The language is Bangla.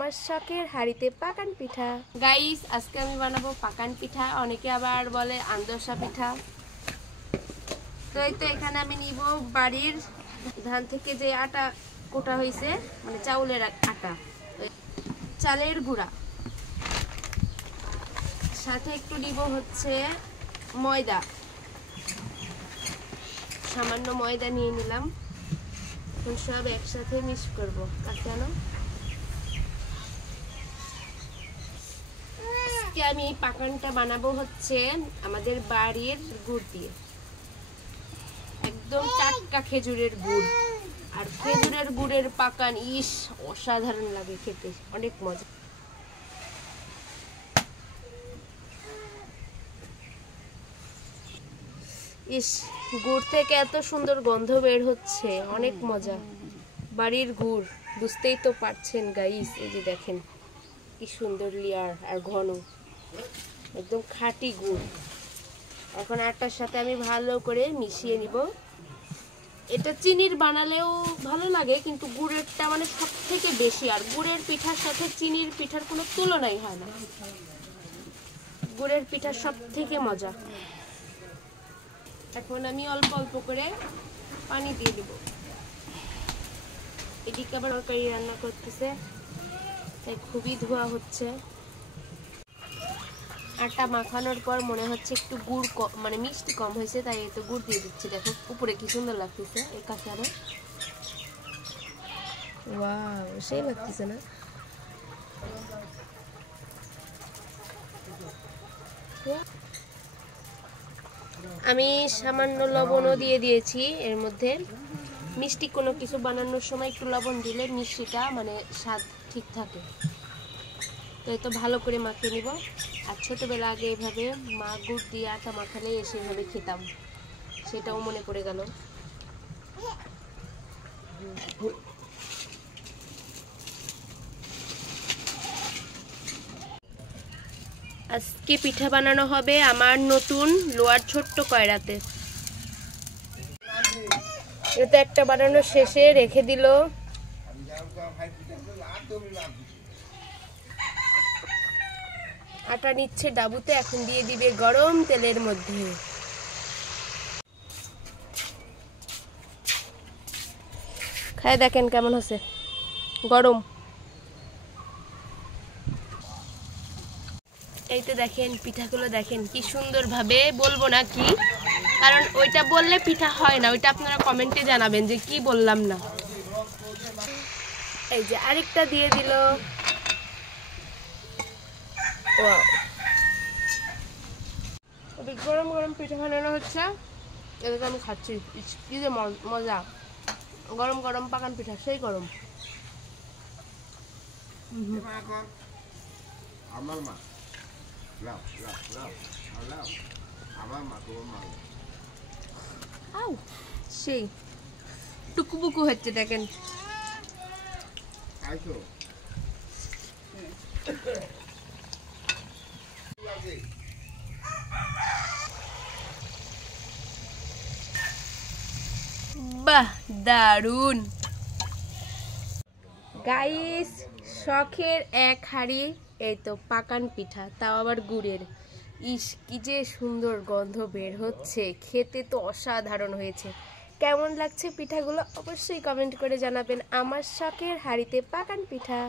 আমার শখের হাঁড়িতে পাকান পিঠা। গাইস, আজকে আমি বানাবো পাকান পিঠা, অনেকে আবার বলে আন্দোসা পিঠা। তো এই তো এখানে আমি নিব বাড়ির ধান থেকে যে আটা কোটা হয়েছে, মানে চাউলের আটা, চালের গুঁড়া, সাথে একটু নিব হচ্ছে ময়দা, সামান্য ময়দা নিয়ে নিলাম। এখন সব একসাথে মিক্স করব। কাঁচানো আজকে আমি এই পাকানটা বানাবো হচ্ছে আমাদের বাড়ির গুড় দিয়ে, একদম টাটকা খেজুরের গুড়। আর খেজুরের গুড়ের পাকান অসাধারণ লাগে খেতে, অনেক মজা। গুড় থেকে এত সুন্দর গন্ধ বের হচ্ছে, অনেক মজা। বাড়ির গুড়, বুঝতেই তো পারছেন গাইস। এই যে দেখেন কি সুন্দর লেয়ার আর ঘন, একদম খাঁটি গুড়। এখন আটার সাথে আমি ভালো করে মিশিয়ে নিব। এটা চিনির বানালেও ভালো লাগে, কিন্তু গুড়েরটা মানে সব থেকে বেশি। আর গুড়ের পিঠার সাথে চিনির পিঠার কোনো তুলনাই হয় না। গুড়ের পিঠা সব থেকে মজা। এখন আমি অল্প অল্প করে পানি দিয়ে দেব। এদিকে আবার তরকারি রান্না করতেছে, তাই খুবই ধোয়া হচ্ছে। আটা মাখানোর পর মনে হচ্ছে একটু গুড় মানে মিষ্টি কম হয়েছে, তাই তো গুড় দিয়ে দিচ্ছি। দেখো উপরে কি সুন্দর লাগতেছে এই কাঁচানো। ওয়াও, সেই লাগতেছে না? আমি সামান্য লবণও দিয়ে দিয়েছি এর মধ্যে। মিষ্টি কোনো কিছু বানানোর সময় একটু লবণ দিলে মিষ্টিটা মানে স্বাদ ঠিক থাকে। তো এই তো ভালো করে মাখিয়ে নিব। আর ছোটোবেলা আগে এভাবে মা গুড় দিয়ে আটা মাখালে এসে এভাবে খেতাম, সেটাও মনে পড়ে গেল। আজকে পিঠা বানানো হবে আমার নতুন লোয়ার ছোট্ট কয়রাতে। এটা একটা বানানো শেষে রেখে দিল। আটা নিচ্ছে ডাবুতে, এখন দিয়ে দিবে গরম তেলের মধ্যে। খায় দেখেন কেমন হচ্ছে, গরম। এই তো দেখেন পিঠাগুলো, দেখেন কি সুন্দর ভাবে। বলবো না কি, কারণ ওইটা বললে পিঠা হয় না। ওইটা আপনারা কমেন্টে জানাবেন যে কি বললাম না। এই যে আরেকটা দিয়ে দিল। গরম গরম পিঠা বানানো হচ্ছে, এদিকে আমি খাচ্ছি। কি যে মজা, গরম গরম পাকান পিঠা, সেই গরম। আমার মা সেই টুকুপুকু হচ্ছে, দেখেন। বাহ, দারুন গাইস। শখের এক হাঁড়ি এই তো পাকান পিঠা, তাও আবার গুড়ের। কি যে সুন্দর গন্ধ বের হচ্ছে, খেতে তো অসাধারণ হয়েছে। কেমন লাগছে পিঠাগুলো অবশ্যই কমেন্ট করে জানাবেন। আমার শখের হাঁড়িতে পাকান পিঠা।